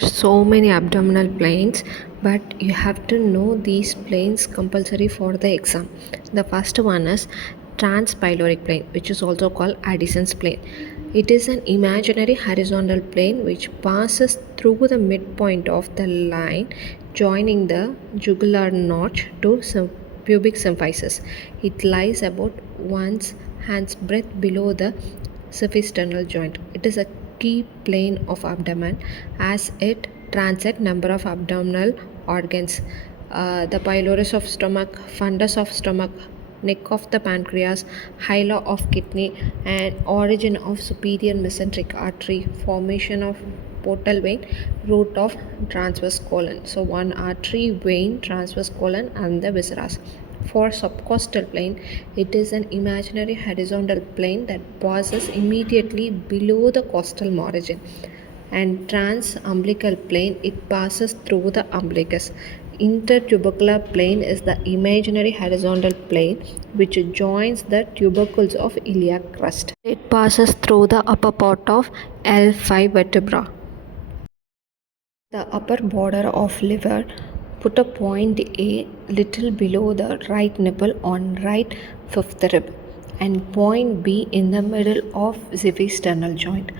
So many abdominal planes, but you have to know these planes compulsory for the exam. The first one is transpyloric plane, which is also called Addison's plane. It is an imaginary horizontal plane which passes through the midpoint of the line joining the jugular notch to pubic symphysis. It lies about one's hand's breadth below the suffixsternal joint. It is a key plane of abdomen as it transects number of abdominal organs. The pylorus of stomach, fundus of stomach, neck of the pancreas, hila of kidney, and origin of superior mesenteric artery, formation of portal vein, root of transverse colon. So one artery, vein, transverse colon, and the viscera. For subcostal plane, it is an imaginary horizontal plane that passes immediately below the costal margin. And transumbilical plane, it passes through the umbilicus. Intertubercular plane is the imaginary horizontal plane which joins the tubercles of iliac crust. It passes through the upper part of L5 vertebra. The upper border of liver, put a point A little below the right nipple on right fifth rib and point B in the middle of xiphi-sternal joint.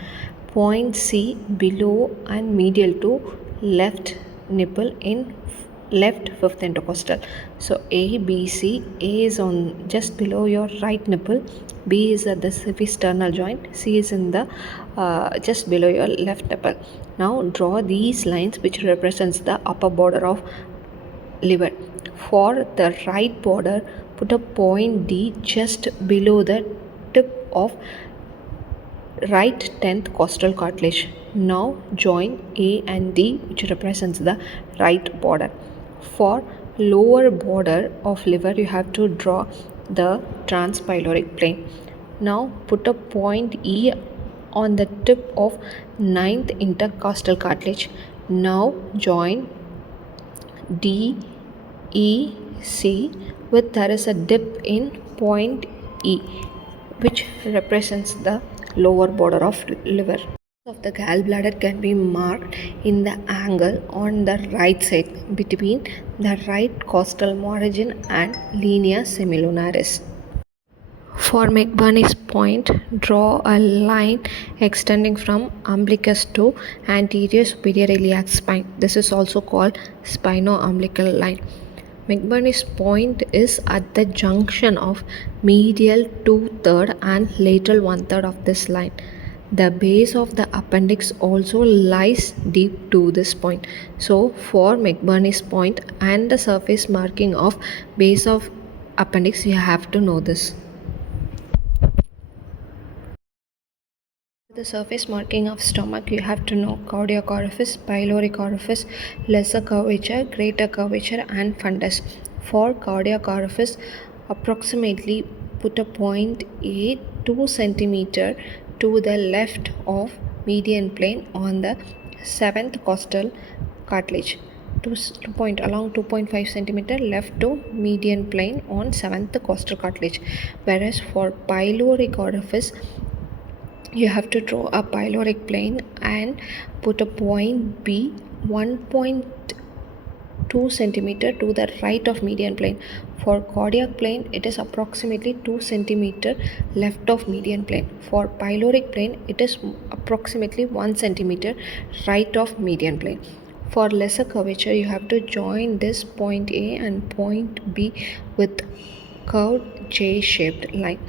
Point C below and medial to left nipple in left fifth intercostal. So A, B, C, A is on just below your right nipple, B is at the xiphi-sternal joint, C is in the just below your left nipple. Now draw these lines which represents the upper border of liver. For the right border, put a point D just below the tip of right 10th costal cartilage. Now join A and D which represents the right border. For lower border of liver, you have to draw the transpyloric plane. Now put a point E on the tip of 9th intercostal cartilage. Now join D, E, C with there is a dip in point E which represents the lower border of liver. Of the gallbladder can be marked in the angle on the right side between the right costal margin and linea semilunaris. For McBurney's point, draw a line extending from umbilicus to anterior superior iliac spine. This is also called spino-umbilical line. McBurney's point is at the junction of medial 2/3 and lateral 1/3 of this line. The base of the appendix also lies deep to this point. So for McBurney's point and the surface marking of base of appendix, you have to know this. The surface marking of stomach, you have to know cardiac orifice, pyloric orifice, lesser curvature, greater curvature, and fundus. For cardiac orifice, approximately put a point A 2 cm to the left of median plane on the 7th costal cartilage. To point along 2.5 cm left to median plane on 7th costal cartilage. Whereas for pyloric orifice, you have to draw a pyloric plane and put a point B 1.2 cm to the right of median plane. For cardiac plane, it is approximately 2 cm left of median plane. For pyloric plane, it is approximately 1 cm right of median plane. For lesser curvature, you have to join this point A and point B with curved J-shaped line.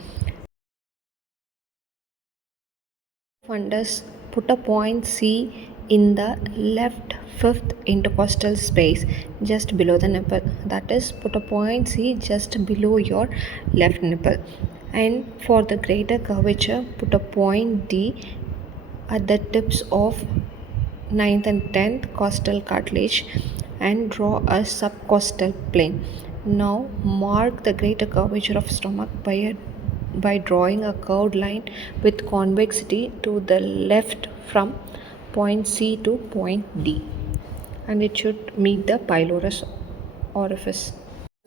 Fundus, put a point C in the left fifth intercostal space just below the nipple. That is, put a point C just below your left nipple. And for the greater curvature, put a point D at the tips of 9th and 10th costal cartilage and draw a subcostal plane. Now mark the greater curvature of stomach by drawing a curved line with convexity to the left from point C to point D, and it should meet the pylorus orifice.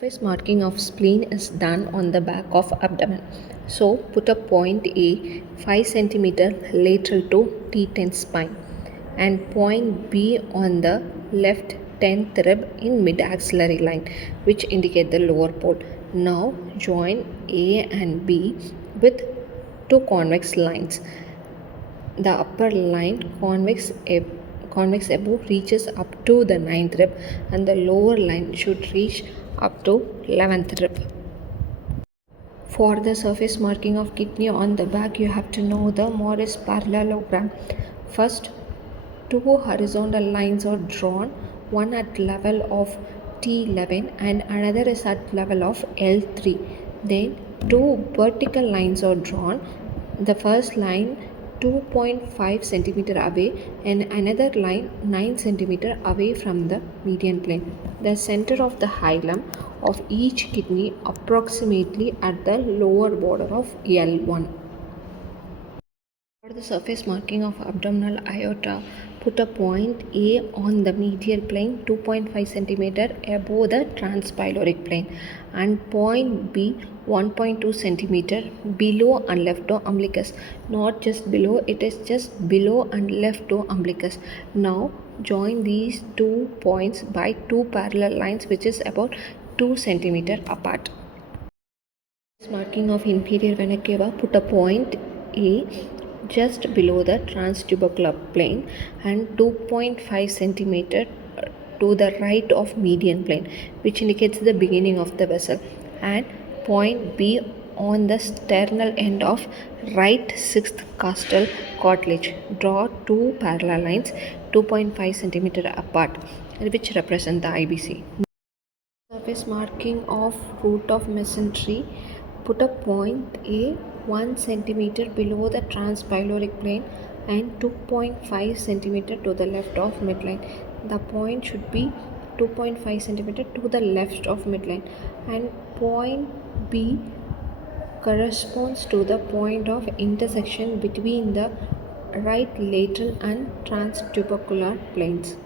Surface marking of spleen is done on the back of abdomen. So put a point A 5 cm lateral to T10 spine. and point B on the left 10th rib in mid-axillary line, which indicate the lower pole. Now join A and B with two convex lines. The upper line convex above reaches up to the 9th rib, and the lower line should reach up to 11th rib. For the surface marking of kidney on the back, you have to know the Morris parallelogram. First, two horizontal lines are drawn, one at level of T11 and another is at level of L3. Then two vertical lines are drawn. The first line 2.5 centimeter away and another line 9 centimeter away from the median plane. The center of the hilum of each kidney approximately at the lower border of L1. For the surface marking of abdominal aorta, put a point A on the medial plane 2.5 cm above the transpyloric plane and point B 1.2 cm below and left to umbilicus. Not just below, it is just below and left to umbilicus. Now join these 2 points by two parallel lines which is about 2 cm apart. Marking of inferior vena cava, put a point A just below the transtubercular plane and 2.5 centimeter to the right of median plane, which indicates the beginning of the vessel, and point B on the sternal end of right 6th costal cartilage. Draw two parallel lines 2.5 centimeter apart, which represent the IBC. Surface marking of root of mesentery, put a point A 1 cm below the transpyloric plane and 2.5 cm to the left of midline. The point should be 2.5 cm to the left of midline, and point B corresponds to the point of intersection between the right lateral and transtubercular planes.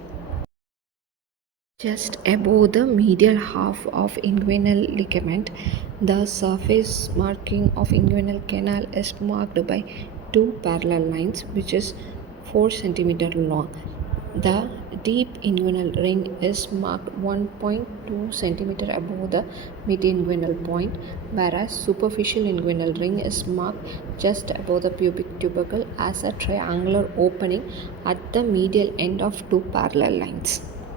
Just above the medial half of inguinal ligament, the surface marking of inguinal canal is marked by two parallel lines which is 4 cm long. The deep inguinal ring is marked 1.2 cm above the mid-inguinal point, whereas superficial inguinal ring is marked just above the pubic tubercle as a triangular opening at the medial end of two parallel lines.